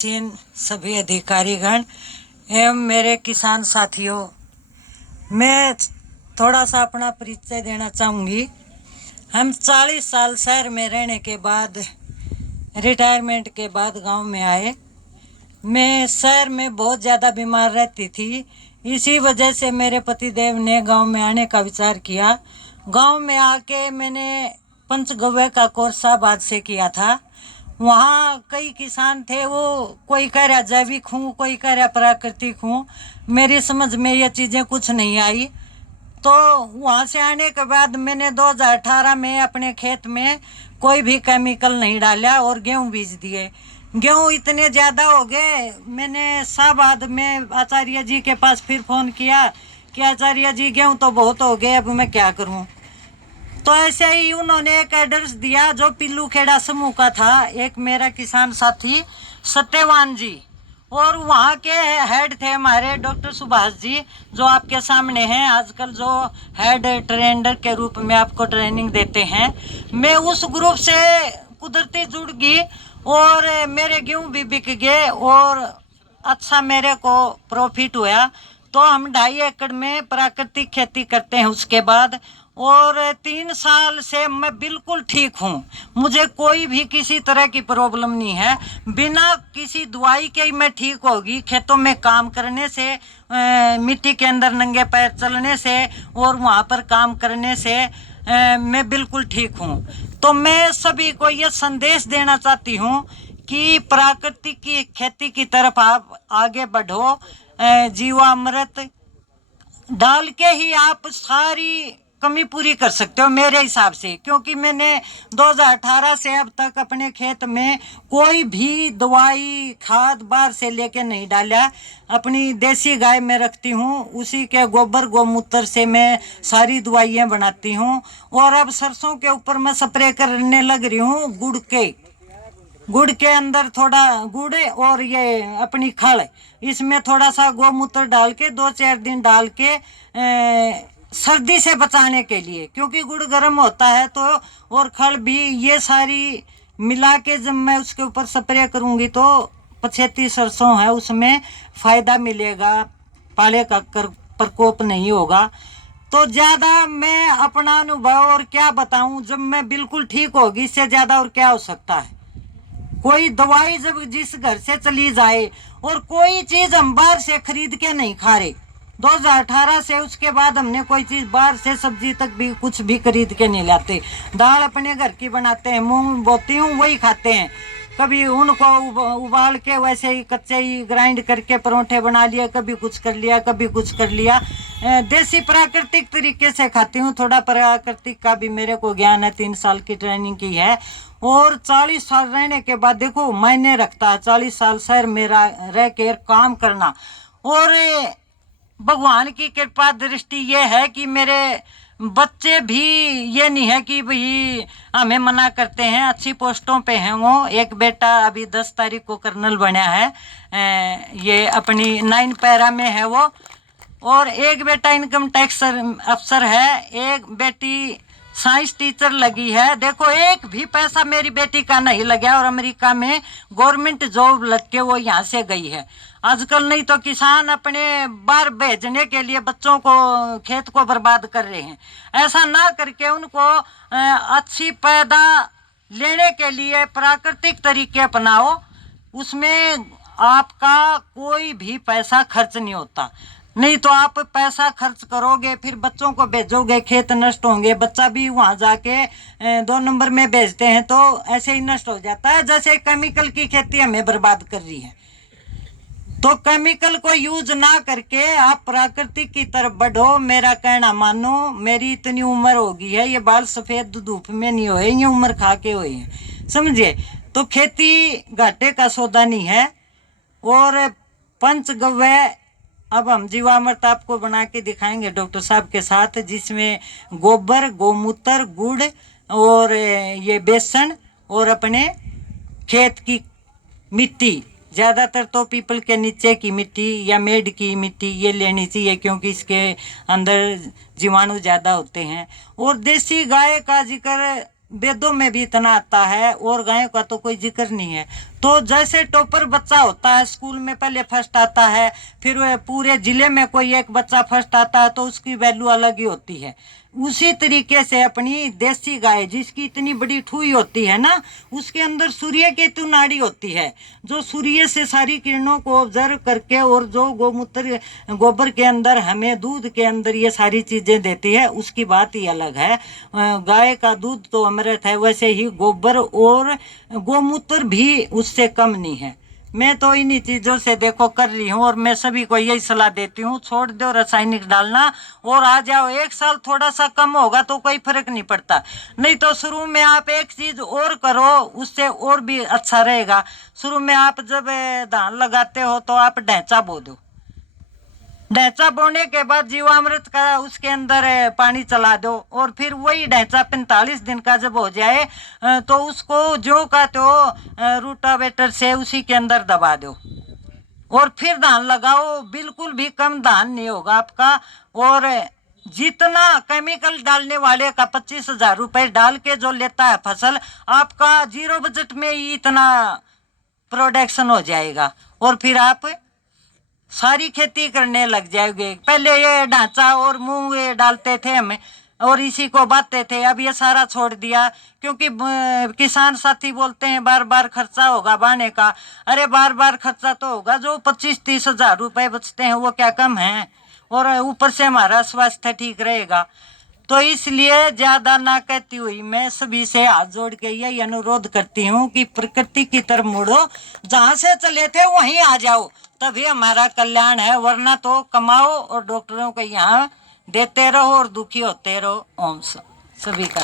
तीन सभी अधिकारीगण एवं मेरे किसान साथियों, मैं थोड़ा सा अपना परिचय देना चाहूँगी। हम 40 साल शहर में रहने के बाद रिटायरमेंट के बाद गांव में आए। मैं शहर में बहुत ज़्यादा बीमार रहती थी, इसी वजह से मेरे पतिदेव ने गांव में आने का विचार किया। गांव में आके मैंने पंचगव्य का कोर्स बाद से किया था। वहाँ कई किसान थे, वो कोई कह रहा जैविक हूँ, कोई कह रहा प्राकृतिक हूँ। मेरी समझ में ये चीज़ें कुछ नहीं आई। तो वहाँ से आने के बाद मैंने 2018 में अपने खेत में कोई भी केमिकल नहीं डाला और गेहूँ बीज दिए। गेहूँ इतने ज़्यादा हो गए, मैंने शाहबाद में आचार्य जी के पास फिर फ़ोन किया कि आचार्य जी गेहूँ तो बहुत हो गए, अब मैं क्या करूँ। तो ऐसे ही उन्होंने एक एड्रेस दिया जो पिल्लू खेड़ा समूह का था, एक मेरा किसान साथी सत्यवान जी, और वहाँ के हेड थे हमारे डॉक्टर सुभाष जी, जो आपके सामने हैं आजकल, जो हेड ट्रेनर के रूप में आपको ट्रेनिंग देते हैं। मैं उस ग्रुप से कुदरती जुड़ गई और मेरे गेहूँ भी बिक गए और अच्छा मेरे को प्रॉफिट हुआ। तो हम 2.5 एकड़ में प्राकृतिक खेती करते हैं उसके बाद, और 3 साल से मैं बिल्कुल ठीक हूँ। मुझे कोई भी किसी तरह की प्रॉब्लम नहीं है। बिना किसी दवाई के ही मैं ठीक होगी। खेतों में काम करने से, मिट्टी के अंदर नंगे पैर चलने से और वहाँ पर काम करने से मैं बिल्कुल ठीक हूँ। तो मैं सभी को ये संदेश देना चाहती हूँ कि प्राकृतिक की खेती की तरफ आप आगे बढ़ो। जीवामृत डाल के ही आप सारी कमी पूरी कर सकते हो मेरे हिसाब से, क्योंकि मैंने 2018 से अब तक अपने खेत में कोई भी दवाई खाद बाहर से लेके नहीं डाला। अपनी देसी गाय में रखती हूँ, उसी के गोबर गोमूत्र से मैं सारी दवाइयाँ बनाती हूँ। और अब सरसों के ऊपर मैं स्प्रे करने लग रही हूँ गुड़ के अंदर थोड़ा गुड़ और ये अपनी खल, इसमें थोड़ा सा गोमूत्र डाल के 2-4 दिन डाल के सर्दी से बचाने के लिए, क्योंकि गुड़ गर्म होता है। तो और खल भी, ये सारी मिला के जब मैं उसके ऊपर स्प्रे करूँगी तो पछेती सरसों है उसमें फ़ायदा मिलेगा, पाले का प्रकोप नहीं होगा। तो ज़्यादा मैं अपना अनुभव और क्या बताऊं, जब मैं बिल्कुल ठीक होगी, इससे ज़्यादा और क्या हो सकता है। कोई दवाई जब जिस घर से चली जाए, और कोई चीज हम बाहर से खरीद के नहीं खा रहे 2018 से, उसके बाद हमने कोई चीज बाहर से सब्जी तक भी कुछ भी खरीद के नहीं लाते। दाल अपने घर की बनाते हैं, मूंग बोती हूँ वही खाते हैं। कभी उनको उबाल के वैसे ही कच्चे ही ग्राइंड करके परोठे बना लिए, कभी कुछ कर लिया, कभी कुछ कर लिया। देसी प्राकृतिक तरीके से खाती हूँ। थोड़ा प्राकृतिक का भी मेरे को ज्ञान है, 3 साल की ट्रेनिंग की है। और 40 साल रहने के बाद देखो मायने रखता है 40 साल शहर में रह के काम करना। और भगवान की कृपा दृष्टि ये है कि मेरे बच्चे भी ये नहीं है कि भाई हमें मना करते हैं, अच्छी पोस्टों पे हैं वो। एक बेटा अभी 10 तारीख को कर्नल बना है, ये अपनी 9 पैरा में है वो। और एक बेटा इनकम टैक्स अफसर है, एक बेटी साइंस टीचर लगी है। देखो एक भी पैसा मेरी बेटी का नहीं लगा, और अमेरिका में गवर्नमेंट जॉब लग के वो यहाँ से गई है आजकल। नहीं तो किसान अपने बाहर भेजने के लिए बच्चों को, खेत को बर्बाद कर रहे हैं। ऐसा ना करके उनको अच्छी पैदा लेने के लिए प्राकृतिक तरीके अपनाओ, उसमें आपका कोई भी पैसा खर्च नहीं होता। नहीं तो आप पैसा खर्च करोगे, फिर बच्चों को भेजोगे, खेत नष्ट होंगे। बच्चा भी वहां जाके 2 नंबर में भेजते हैं तो ऐसे ही नष्ट हो जाता है। जैसे केमिकल की खेती हमें बर्बाद कर रही है, तो केमिकल को यूज ना करके आप प्राकृतिक की तरफ बढ़ो। मेरा कहना मानो, मेरी इतनी उम्र हो गई है, ये बाल सफेद धूप में नहीं हुए, ये उम्र खा के हुए हैं, समझे। तो खेती घाटे का सौदा नहीं है। और पंचगव्य अब हम जीवामृत आपको बना के दिखाएंगे डॉक्टर साहब के साथ, जिसमें गोबर गोमूत्र गुड़ और ये बेसन और अपने खेत की मिट्टी, ज़्यादातर तो पीपल के नीचे की मिट्टी या मेड की मिट्टी ये लेनी चाहिए, क्योंकि इसके अंदर जीवाणु ज़्यादा होते हैं। और देसी गाय का जिक्र वेदों में भी इतना आता है, और गायों का तो कोई जिक्र नहीं है। तो जैसे टॉपर बच्चा होता है स्कूल में पहले फर्स्ट आता है, फिर वह पूरे जिले में कोई एक बच्चा फर्स्ट आता है तो उसकी वैल्यू अलग ही होती है। उसी तरीके से अपनी देसी गाय जिसकी इतनी बड़ी ठुई होती है ना, उसके अंदर सूर्य केतु नाड़ी होती है, जो सूर्य से सारी किरणों को ऑब्जर्व करके और जो गोमूत्र गोबर के अंदर हमें दूध के अंदर ये सारी चीजें देती है, उसकी बात ही अलग है। गाय का दूध तो अमृत है, वैसे ही गोबर और गोमूत्र भी उससे कम नहीं है। मैं तो इन्हीं चीजों से देखो कर रही हूँ और मैं सभी को यही सलाह देती हूँ, छोड़ दो रासायनिक डालना और आ जाओ। एक साल थोड़ा सा कम होगा तो कोई फर्क नहीं पड़ता, नहीं तो शुरू में आप एक चीज और करो, उससे और भी अच्छा रहेगा। शुरू में आप जब धान लगाते हो तो आप ढैंचा बो दो, ढैंचा बोने के बाद जीवामृत का उसके अंदर पानी चला दो और फिर वही ढैंचा 45 दिन का जब हो जाए तो उसको जो का तो रूटावेटर से उसी के अंदर दबा दो और फिर धान लगाओ। बिल्कुल भी कम धान नहीं होगा आपका। और जितना केमिकल डालने वाले का 25,000 रुपए डाल के जो लेता है फसल, आपका 0 बजट में ही इतना प्रोडक्शन हो जाएगा और फिर आप सारी खेती करने लग जाओगे। पहले ये ढांचा और मूंग ये डालते थे हम और इसी को बांटते थे, अब ये सारा छोड़ दिया क्योंकि किसान साथी बोलते हैं बार बार खर्चा होगा बाने का। अरे बार बार खर्चा तो होगा, जो 25-30 हजार रुपए बचते हैं वो क्या कम है, और ऊपर से हमारा स्वास्थ्य ठीक रहेगा। तो इसलिए ज्यादा ना कहती हुई मैं सभी से हाथ जोड़ के यही अनुरोध करती हूँ कि प्रकृति की तरफ मुड़ो, जहाँ से चले थे वहीं आ जाओ, तभी हमारा कल्याण है। वरना तो कमाओ और डॉक्टरों को यहाँ देते रहो और दुखी होते रहो। ओम सभी का